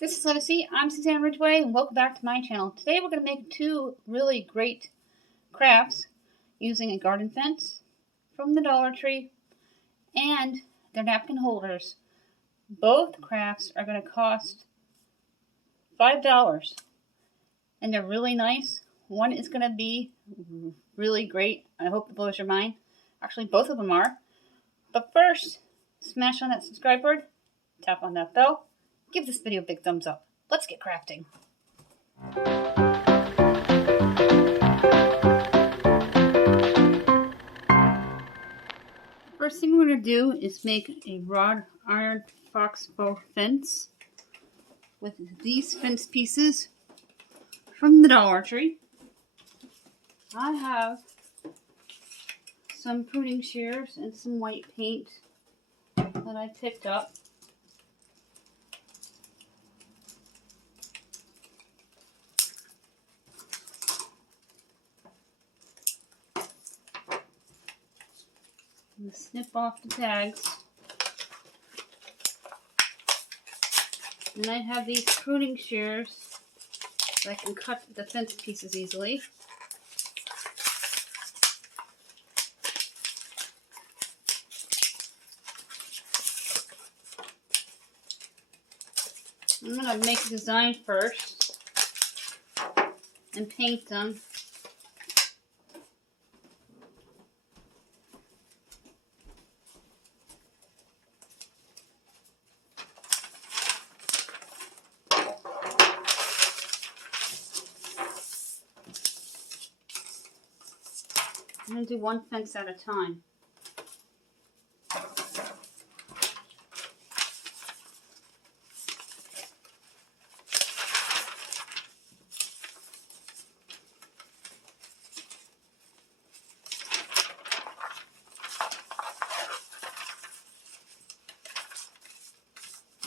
This is Odyssey. I'm Suzanne Ridgway, and welcome back to my channel. Today we're going to make two really great crafts using a garden fence from the Dollar Tree and their napkin holders. Both crafts are going to cost $5, and they're really nice. One is going to be really great. I hope it blows your mind. Actually, both of them are. But first, smash on that subscribe button, tap on that bell, give this video a big thumbs up. Let's get crafting. First thing we're going to do is make a wrought iron foxbow fence with these fence pieces from the Dollar Tree. I have some pruning shears and some white paint that I picked up. I'm going to snip off the tags. And I have these pruning shears so I can cut the fence pieces easily. I'm going to make a design first and paint them. I'm going to do one fence at a time.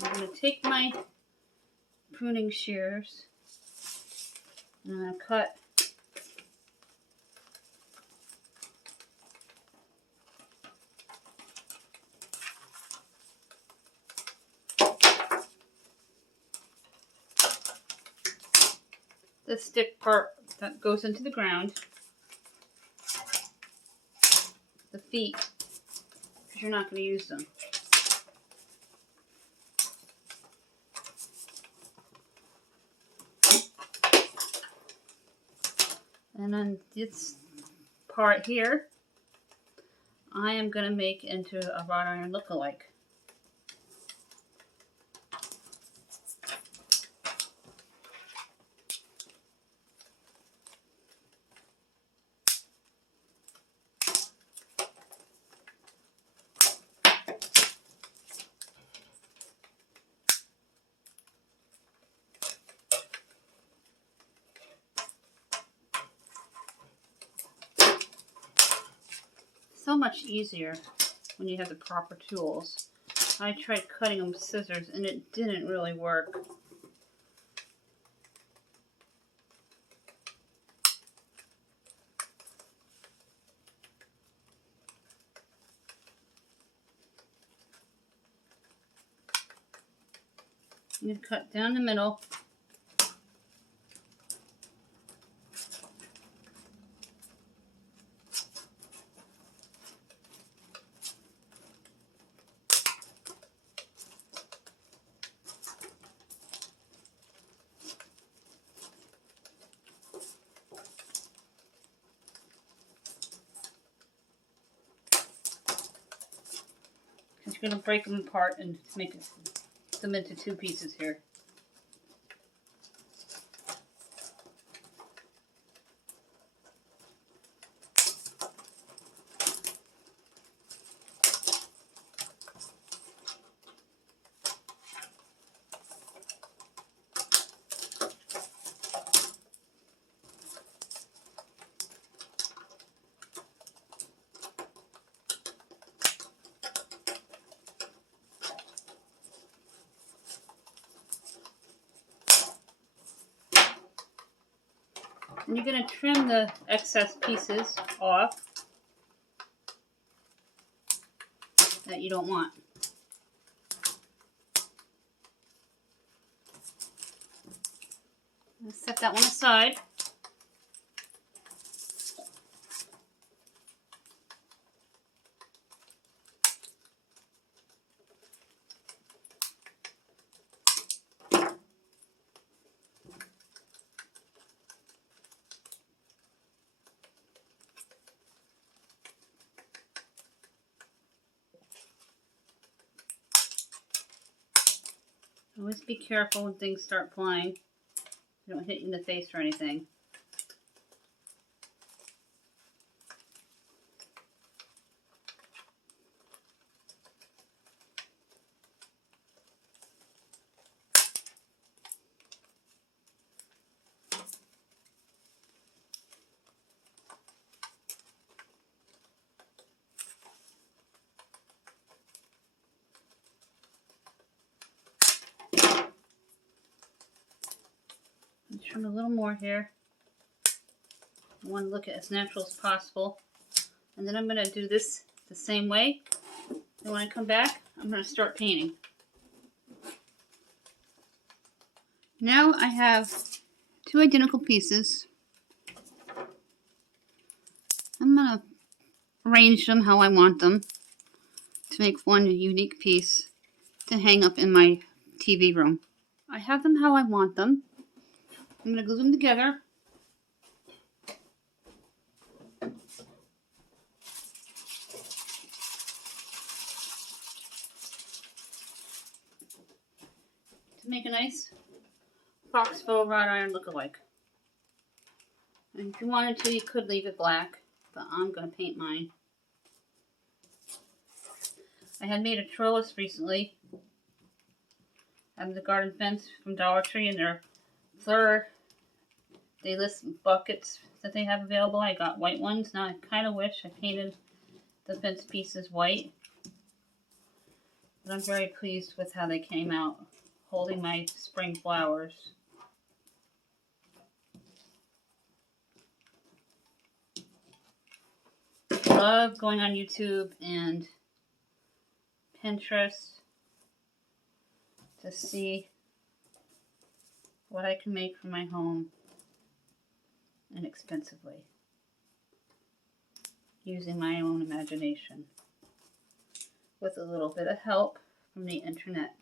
I'm going to take my pruning shears and I'm going to cut the stick part that goes into the ground, the feet, because you're not going to use them. And then this part here, I am going to make into a wrought iron look-alike. So much easier when you have the proper tools. I tried cutting them with scissors and it didn't really work. I'm going to cut down the middle. Because you're going to break them apart and make them into two pieces here. And you're going to trim the excess pieces off that you don't want. Let's set that one aside. Always be careful when things start flying. They don't hit you in the face or anything. Trim a little more here. I want to look at as natural as possible. And then I'm going to do this the same way. And when I come back, I'm going to start painting. Now I have two identical pieces. I'm going to arrange them how I want them to make one unique piece to hang up in my TV room. I have them how I want them. I'm going to glue them together. To make a nice box faux wrought iron look-alike. And if you wanted to, you could leave it black, but I'm going to paint mine. I had made a trellis recently out of the garden fence from Dollar Tree, and they list buckets that they have available. I got white ones. Now I kind of wish I painted the fence pieces white, but I'm very pleased with how they came out, holding my spring flowers. I love going on YouTube and Pinterest to see what I can make for my home inexpensively, using my own imagination with a little bit of help from the internet.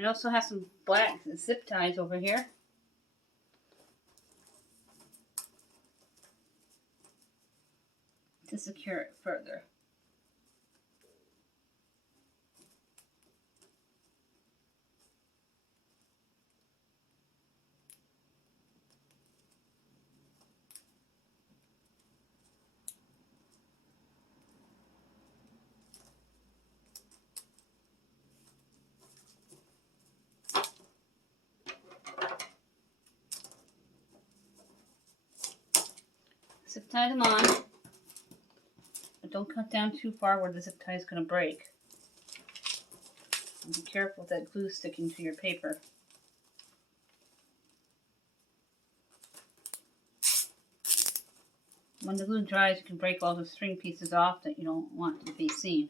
I also have some black zip ties over here. To secure it further. Zip tie them on, but don't cut down too far where the zip tie is going to break. And be careful with that glue sticking to your paper. When the glue dries, you can break all the string pieces off that you don't want to be seen.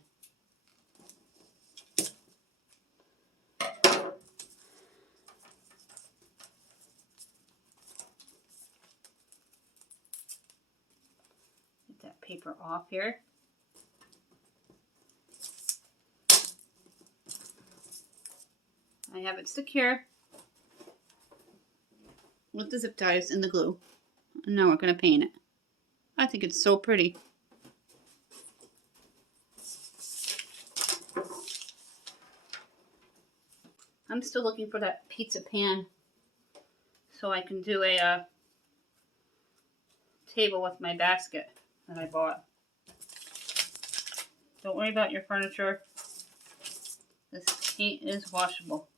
Get that paper off here. I have it secure with the zip ties and the glue. And now we're going to paint it. I think it's so pretty. I'm still looking for that pizza pan so I can do a table with my basket that I bought. Don't worry about your furniture. This paint is washable.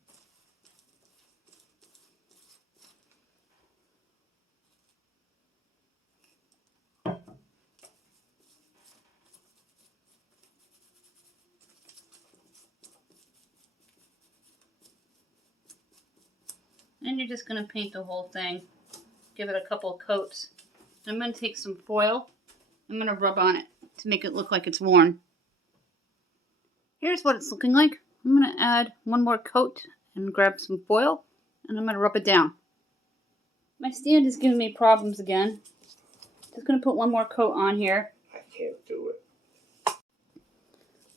And you're just going to paint the whole thing. Give it a couple of coats. I'm going to take some foil. I'm going to rub on it to make it look like it's worn. Here's what it's looking like. I'm going to add one more coat and grab some foil, and I'm going to rub it down. My stand is giving me problems again. Just going to put one more coat on here. I can't do it.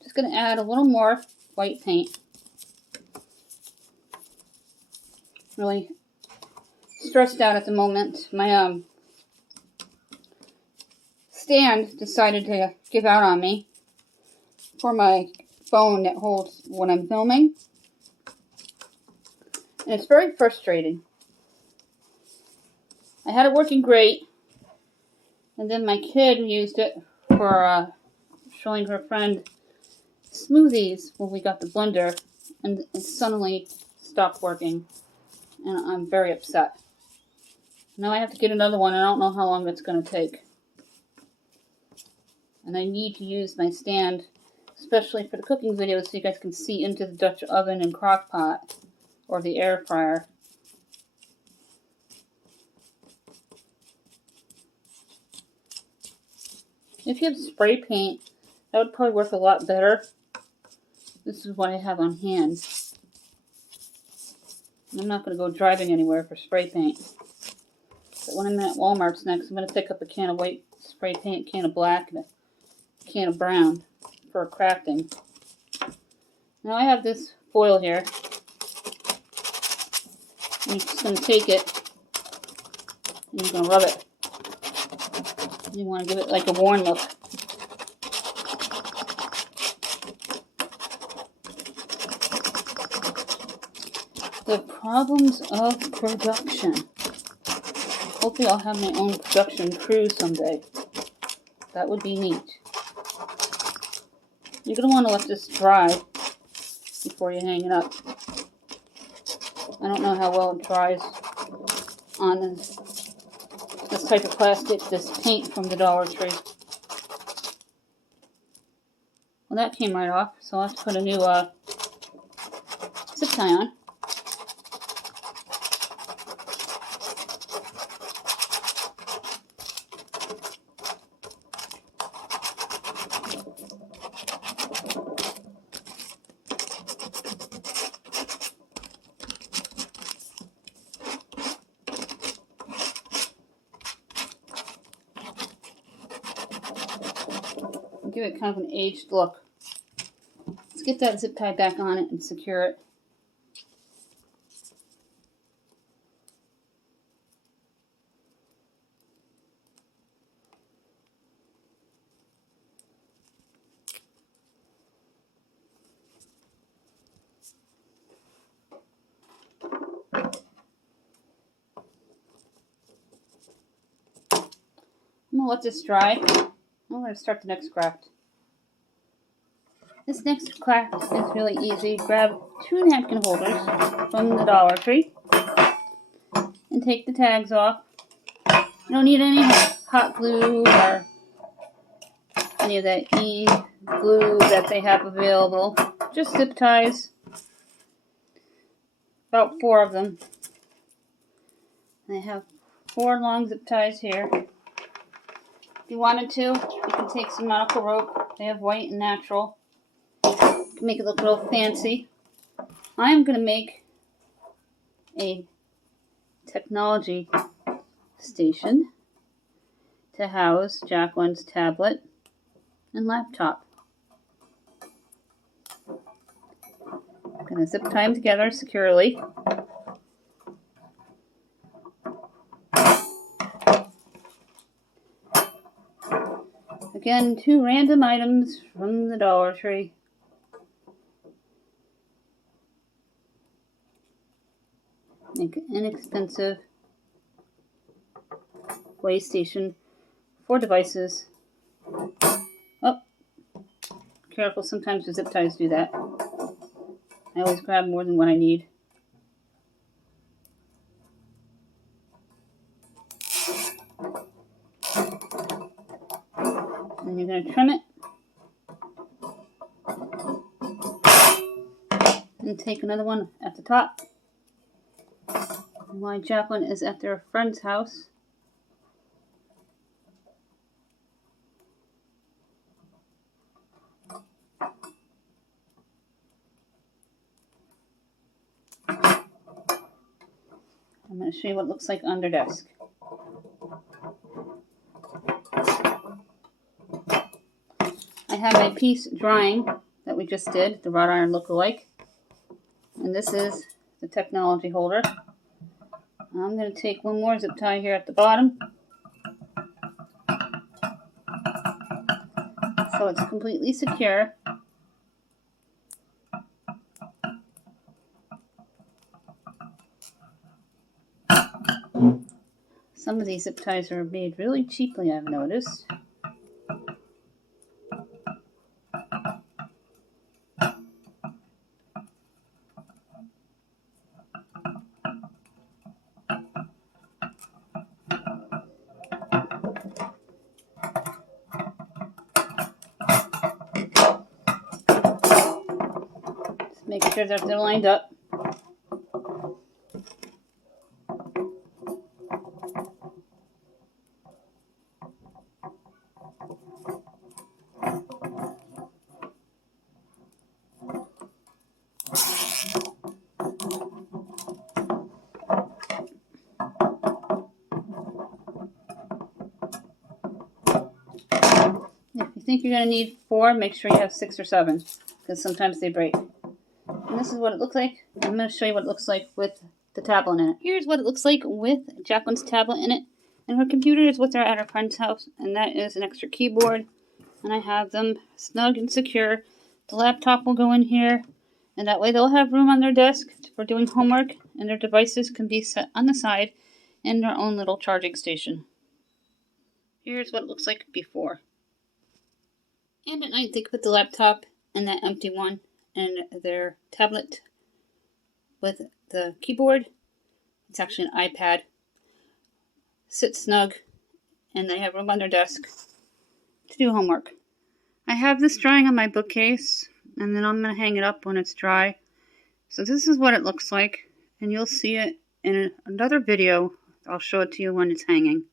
Just going to add a little more white paint. Really stressed out at the moment. My stand decided to give out on me for my phone that holds when I'm filming. And it's very frustrating. I had it working great, and then my kid used it for showing her friend smoothies when we got the blender, and it suddenly stopped working, and I'm very upset. Now I have to get another one, and I don't know how long it's going to take. And I need to use my stand, especially for the cooking videos, so you guys can see into the Dutch oven and crock pot, or the air fryer. If you have spray paint, that would probably work a lot better. This is what I have on hand. I'm not going to go driving anywhere for spray paint. But when I'm at Walmart's next, I'm going to pick up a can of white spray paint, a can of black, and a can of brown for crafting. Now I have this foil here. And you're just going to take it and you're going to rub it. You want to give it like a worn look. The problems of production. Hopefully I'll have my own production crew someday. That would be neat. You're going to want to let this dry before you hang it up. I don't know how well it dries on this type of plastic, this paint from the Dollar Tree. Well, that came right off, so I'll have to put a new zip tie on. Give it kind of an aged look. Let's get that zip tie back on it and secure it. I'm going to let this dry. I'm going to start the next craft. This next craft is really easy. Grab 2 napkin holders from the Dollar Tree and take the tags off. You don't need any hot glue or any of that glue that they have available. Just zip ties. About 4 of them. I have 4 long zip ties here. If you wanted to, you can take some nautical rope. They have white and natural. Make it look a little fancy. I'm going to make a technology station to house Jacqueline's tablet and laptop. I'm going to zip tie them together securely. Again, 2 random items from the Dollar Tree. Make an inexpensive way station for devices. Oh, careful. Sometimes the zip ties do that. I always grab more than what I need. And you're going to trim it. And take another one at the top. And while Jacqueline is at their friend's house, I'm going to show you what it looks like on their desk. I have a piece drying that we just did, the wrought iron look-alike. And this is the technology holder. I'm going to take one more zip tie here at the bottom, so it's completely secure. Some of these zip ties are made really cheaply, I've noticed. Just make sure that they're lined up. If you think you're going to need 4, make sure you have 6 or 7, because sometimes they break. And this is what it looks like. I'm going to show you what it looks like with the tablet in it. Here's what it looks like with Jacqueline's tablet in it. And her computer is with her at her friend's house, and that is an extra keyboard. And I have them snug and secure. The laptop will go in here, and that way they'll have room on their desk for doing homework, and their devices can be set on the side in their own little charging station. Here's what it looks like before. And at night they could put the laptop and that empty one and their tablet with the keyboard. It's actually an iPad. Sit snug, and they have room on their desk to do homework. I have this drying on my bookcase, and then I'm going to hang it up when it's dry. So this is what it looks like, and you'll see it in another video. I'll show it to you when it's hanging.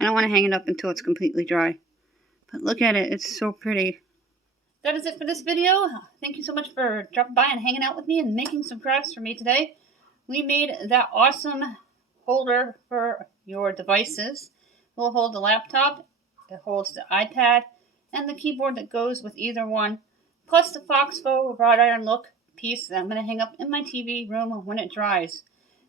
I don't want to hang it up until it's completely dry. But look at it, it's so pretty. That is it for this video. Thank you so much for dropping by and hanging out with me and making some crafts for me today. We made that awesome holder for your devices. It will hold the laptop, it holds the iPad, and the keyboard that goes with either one, plus the Foxbow wrought iron look piece that I'm going to hang up in my TV room when it dries.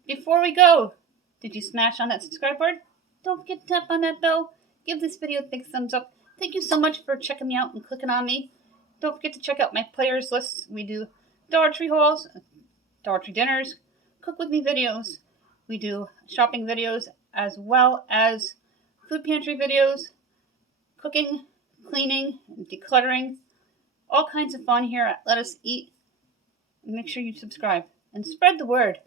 Before we go, did you smash on that subscribe button? Don't forget to tap on that bell. Give this video a big thumbs up. Thank you so much for checking me out and clicking on me. Don't forget to check out my players lists. We do Dollar Tree hauls, Dollar Tree dinners, cook with me videos. We do shopping videos as well as food pantry videos, cooking, cleaning, decluttering. All kinds of fun here at Let Us Eat. Make sure you subscribe and spread the word.